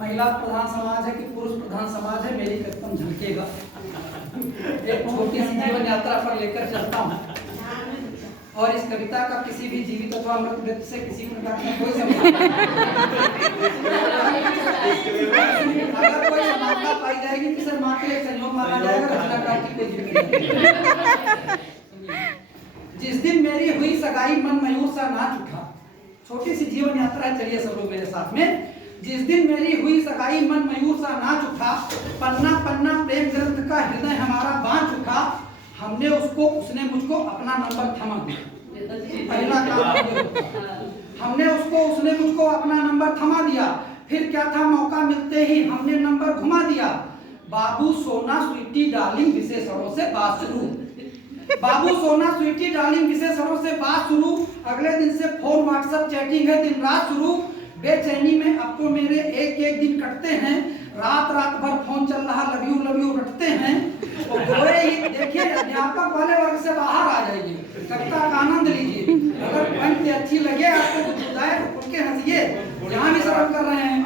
महिला प्रधान समाज है कि पुरुष प्रधान समाज है, मेरी कर्तव्य झलकेगा। एक छोटी सी जीवन यात्रा पर लेकर चलता हूँ और इस कविता का किसी भी जीवित अथवा मृत व्यक्ति से किसी प्रकार का कोई संबंध अगर कोई समानता पाई जाएगी तो सर माँ के एक संयोग माना जाएगा, रचनाकार की कोई जिम्मेदारी। जिस दिन मेरी हुई सगाई मन मयूर सा नाच उठा। छोटी सी जीवन यात्रा है, चलिए सब लोग मेरे साथ में। जिस दिन मेरी हुई सगाई मन मयूर सा नाच उठा, पन्ना पन्ना प्रेम ग्रंथ का हृदय हमारा बांच उठा। हमने उसको, उसने मुझको अपना नंबर थमा दिया। पहला काम हमने उसको, उसने मुझको अपना नंबर थमा दिया। फिर क्या था, मौका मिलते ही हमने नंबर घुमा दिया। बाबू सोना स्वीटी डार्लिंग विशेषणों से बात शुरू। बाबू सोना स्वीटी डार्लिंग विशेषणों से बात शुरू। अगले दिन से फोन व्हाट्सएप चैटिंग है दिन रात शुरू। बेचैनी में अब तो मेरे एक एक दिन कटते हैं। रात रात भर फोन चल रहा, लव यू रटते हैं। और गोरे ही देखिए, अध्यापक वाले वर्ग से बाहर आ जाइए, कविता का आनंद लीजिए। अगर पंक्ति अच्छी लगे आपको कुछ बुझाए तो खुल के हंसिए। यहाँ भी सरल कर रहे हैं,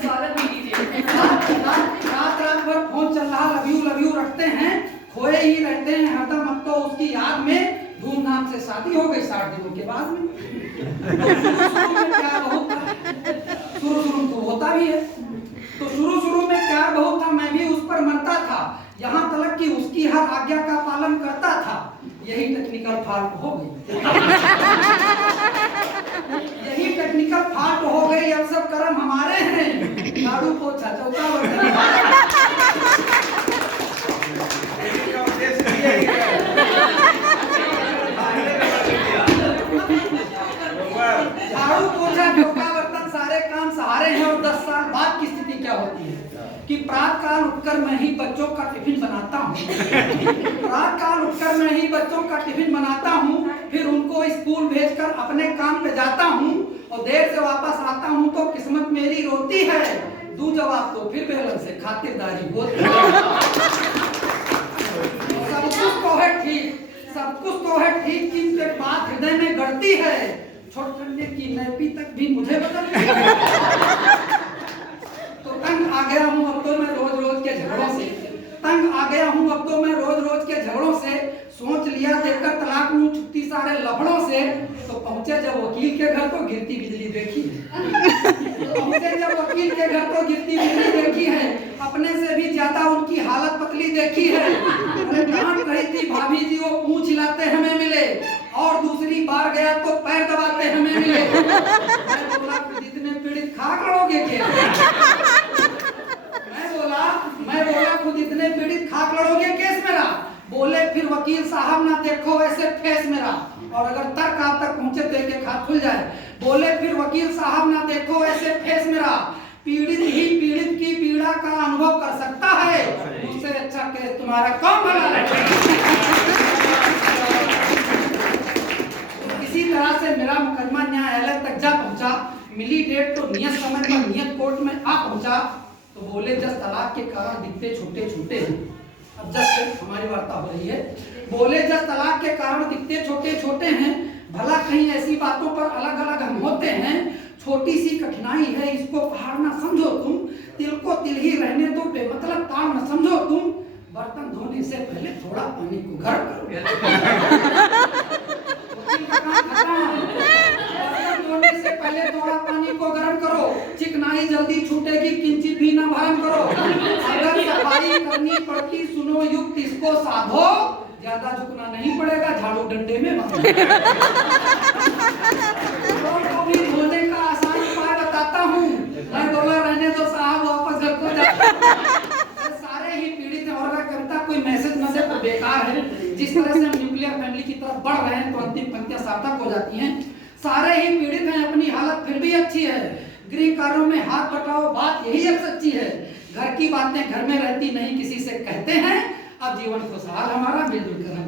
स्वागत भी कीजिए। रात रात भर फोन चल रहा, लव यू रटते हैं। खोए ही रहते हैं हरदम अब तो उसकी याद में। धूमधाम से शादी हो गई 60 दिनों के बाद में। शुरू तो होता भी है, तो शुरू में प्यार बहुत था, मैं भी उस पर मरता था। यहाँ तक कि उसकी हर आज्ञा का पालन करता था। यही टेक्निकल फॉल्ट हो गई। यही टेक्निकल फॉल्ट हो गई। अब सब कर्म हमारे हैं। झाड़ू पोछा चौका झाड़ू पोछा चौका बर्तन सारे काम सहारे हैं। और 10 साल बाद की स्थिति क्या होती है कि प्रातः काल उठकर मैं ही बच्चों का टिफिन बनाता हूँ। प्रातः काल उठकर मैं ही बच्चों का टिफिन बनाता हूँ। फिर उनको स्कूल भेजकर अपने काम पे जाता हूँ। और देर से वापस आता हूँ तो किस्मत मेरी रोती है। दूं जवाब तो फिर बेलन से खातिरदारी होती है। सब कुछ तो है ठीक, सब कुछ तो है ठीक, किंतु एक बात हृदय में गढ़ती है। छोट करने की नैपी तक भी मुझे बदल तो तंग आ गया हूँ अब तो मैं रोज के झगड़ों से। तंग आ गया हूँ अब तो मैं रोज के झगड़ों से। सोच लिया देकर तलाक लूं छुट्टी सारे लफड़ों से। तो पहुंचे जब वकील के घर तो गिरती बिजली देखी है। पहुंचे जब वकील के घर तो गिरती बिजली देखी है। अपने से भी ज्यादा उनकी हालत पतली देखी है। डांट रही थी भाभी जी, वो पूंछ हिलाते हमें मिले। और दूसरी बार गया तो पैर दबाते हमें मिले। मैं बोला जितने पीड़ित खाक लड़ोगे क्या? मैं बोला खुद इतने पीड़ित खाक लड़ोगे केस मेरा? बोले फिर वकील साहब ना देखो ऐसे फेस मेरा। और अगर तर्क आप तक पहुंचे तो एक हाथ खुल जाए। बोले फिर वकील साहब ना देखो ऐसे फेस मेरा। पीड़ित ही पीड़ित की पीड़ा का अनुभव कर सकता है। उससे अच्छा केस तुम्हारा कौन भला? इसी तरह से मेरा मुकदमा न्यायालय तक जा पहुंचा। मिली डेट तो नियत समय पर नियत कोर्ट में आ पहुंचा। तो बोले जज तलाक के कारण दिखते छोटे छोटे हैं। अब जज से हमारी वार्ता हो रही है। बोले जज तलाक के कारण दिखते छोटे छोटे हैं। भला कहीं ऐसी बातों पर अलग अलग हम होते हैं। छोटी सी कठिनाई है, इसको पहाड़ ना समझो तुम। तिल को तिल ही रहने दो, बेमतलब ताड़ न समझो तुम। बर्तन धोने से पहले थोड़ा पानी को गर्म करो। बर्तन धोने से पहले थोड़ा पानी को गर्म करो। चिकनाई जल्दी छूटेगी, किंचित भी ना भरम करो। अगर सफाई करनी पड़ती सुनो युक्त इसको साधो। ज्यादा झुकना नहीं पड़ेगा, झाड़ू डंडे में तो भी धोने का आसान उपाय बताता हूँ। मैं बोला रहने दो साहब, वापस घर को जाओ। सारे ही पीड़ित हैं। और अगर कविता कोई मैसेज न दे तो बेकार है। जिस तरह से हम न्यूक्लियर फैमिली की तरफ बढ़ रहे हैं तो अंतिम पंक्तियां सार्थक हो जाती हैं। सारे ही पीड़ित हैं, अपनी हालत फिर भी अच्छी है। गृह कार्यों में हाथ बटाओ, बात यही एक सच्ची है। घर की बातें घर में रहती नहीं किसी से कहते हैं। अब जीवन खुशहाल हमारा मिलजुल कर हम